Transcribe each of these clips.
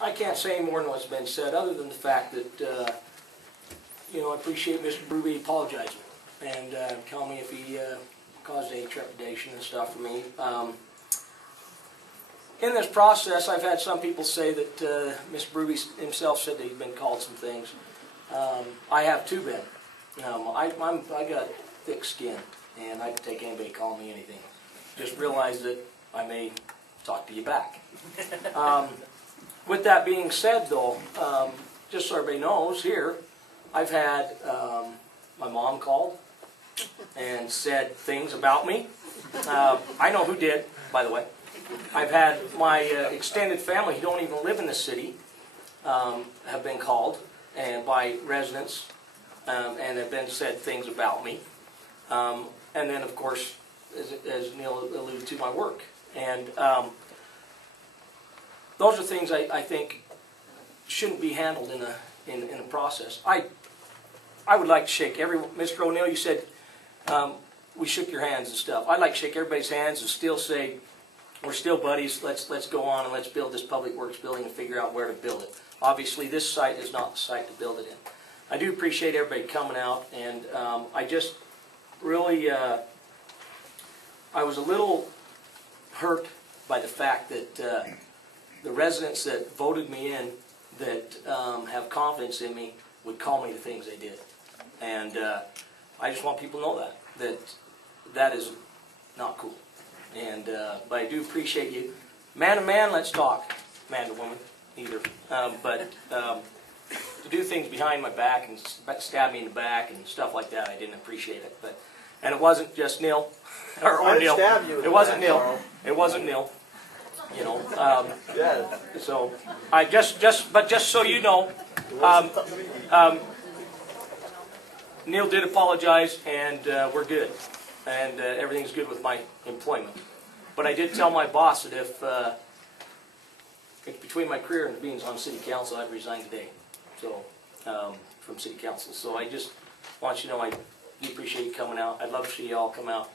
I can't say any more than what's been said, other than the fact that, you know, I appreciate Mr. Brube apologizing and telling me if he caused any trepidation and stuff for me. In this process, I've had some people say that Mr. Brube himself said that he'd been called some things. I have too been. I got thick skin, and I can take anybody calling me anything. Just realize that I may talk to you back. With that being said, though, just so everybody knows, here, I've had my mom called and said things about me. I know who did, by the way. I've had my extended family who don't even live in the city have been called and by residents and have been said things about me. And then, of course, as Neil alluded to, my work. And those are things I think shouldn't be handled in a process. I would like to shake Mr. O'Neill, you said we shook your hands and stuff. I'd like to shake everybody's hands and still say, we're still buddies, let's go on and let's build this public works building and figure out where to build it. Obviously this site is not the site to build it in. I do appreciate everybody coming out, and I just really, I was a little hurt by the fact that the residents that voted me in that have confidence in me would call me the things they did. And I just want people to know that is not cool. And but I do appreciate you. Man to man, let's talk. Man to woman, either. But to do things behind my back and stab me in the back and stuff like that, I didn't appreciate it. And it wasn't just Neil or Neil. It wasn't Neil. It wasn't Neil. You know. Yeah. So I just so you know, Neil did apologize, and we're good. And everything's good with my employment. But I did tell my boss that if between my career and being on city council, I'd resign today. So from city council. So I just want you to know I do appreciate you coming out. I'd love to see you all come out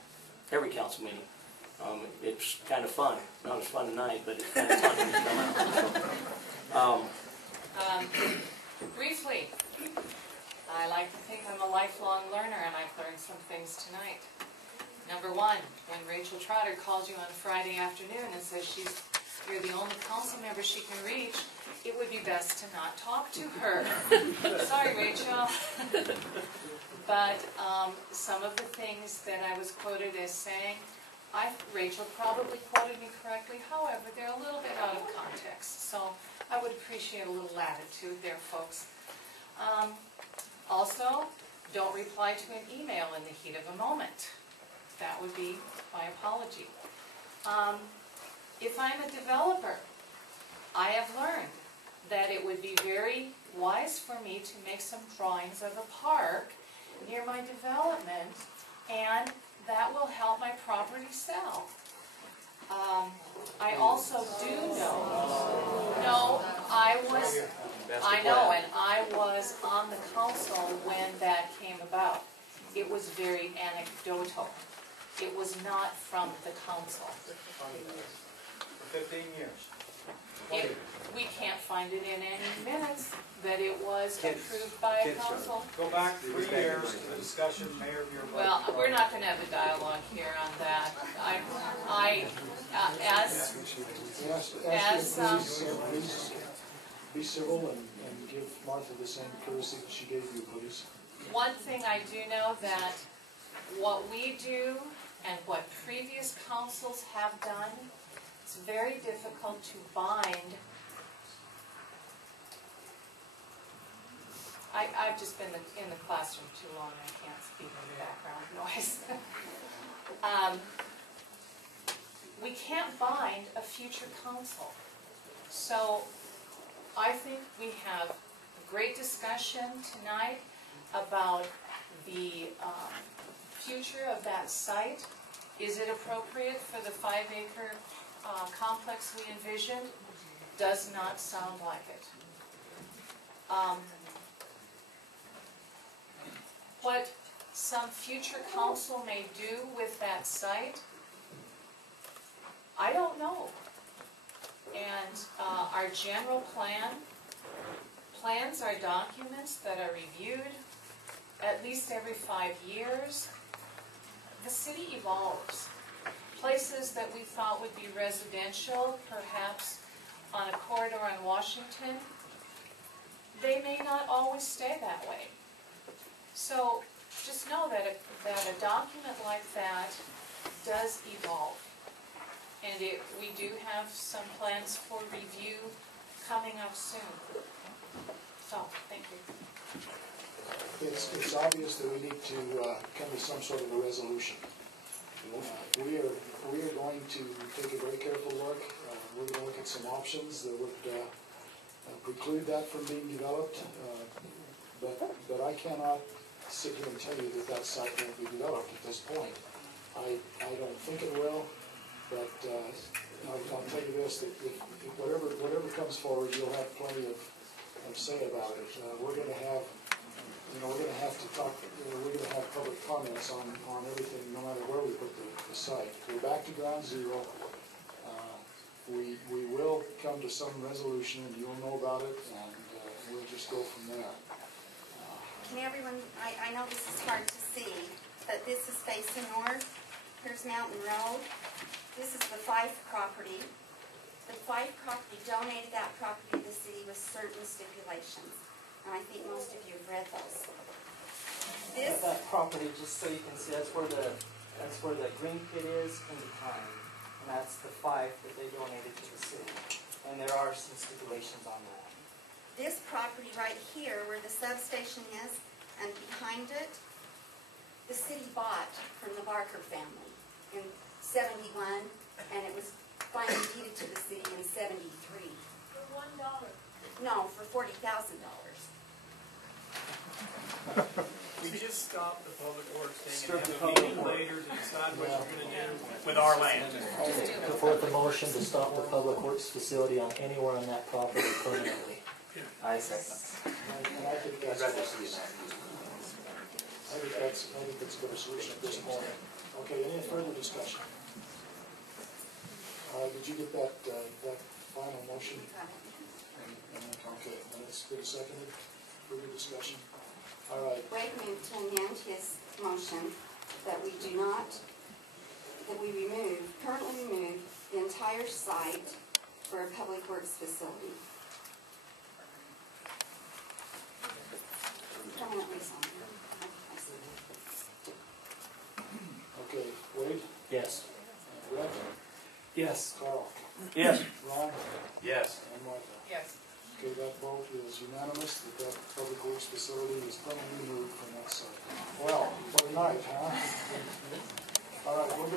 every council meeting. It's kind of fun. Not as fun tonight, but it's kind of fun when you come out. Briefly, I like to think I'm a lifelong learner, and I've learned some things tonight. Number one, when Rachel Trotter calls you on Friday afternoon and says you're the only council member she can reach, it would be best to not talk to her. Sorry, Rachel. But some of the things that I was quoted as saying, Rachel probably quoted me correctly, however, they're a little bit out of context. So I would appreciate a little latitude there, folks. Also, don't reply to an email in the heat of a moment. That would be my apology. If I'm a developer, I have learned that it would be very wise for me to make some drawings of a park near my development, and that will help my property sell. I also do know, I know, and I was on the council when that came about. It was very anecdotal. It was not from the council. For 15 years. We can't find it in any minutes that it was approved by a council. Go back 3 years to the discussion, Mayor, of your vote. Well, we're not going to have a dialogue here on that. Please be civil and give Martha the same courtesy that she gave you, please. One thing I do know that what we do and what previous councils have done, it's very difficult to bind. I've just been in the classroom too long. I can't speak in the background noise. We can't bind a future council. So I think we have a great discussion tonight about the future of that site. Is it appropriate for the 5-acre complex we envisioned? Does not sound like it. What some future council may do with that site, I don't know. And our general plans are documents that are reviewed at least every 5 years. The city evolves. Places that we thought would be residential, perhaps on a corridor on Washington, they may not always stay that way. So just know that a document like that does evolve. And we do have some plans for review coming up soon. So, thank you. It's obvious that we need to come to some sort of a resolution. We are going to take a very careful look. We're going to look at some options that would preclude that from being developed. But I cannot sit here and tell you that that site won't be developed at this point. I don't think it will, but I'll tell you this, that if whatever comes forward, you'll have plenty of say about it. We're going to have, we're going to have to talk, we're going to have public comments on everything, no matter where we put the site. We're back to ground zero. We will come to some resolution, and you'll know about it, and we'll just go from there. Can everyone, I know this is hard to see, but this is facing north. Here's Mountain Road. This is the Fife property. The Fife property donated that property to the city with certain stipulations. And I think most of you have read those. That property, just so you can see, that's where the green pit is in the time. And that's the 5 that they donated to the city. And there are some stipulations on that. This property right here, where the substation is, and behind it, the city bought from the Barker family in '71, and it was finally deeded to the city in '73. For $1. No, for $40,000. We just stopped the public works thing Stop and the have a public meeting works. later to decide what you're gonna do with our land. Put forth a motion to stop the public works facility on anywhere on that property permanently. I second. And I think that's a good solution at this point. Okay, any further discussion? Did you get that final motion? Okay, and it's been seconded. Further discussion? All right. Greg moved to amend his motion that we do not, that we currently remove the entire site for a public works facility. Permanently zoned. Okay, Wade? Yes. Brett? Yes. Carl? Yes. Ron? Yes. And Martha? Yes. Okay, that vote is unanimous, that public works facility is permanently removed from that site. Well, what a night, huh? All right, we'll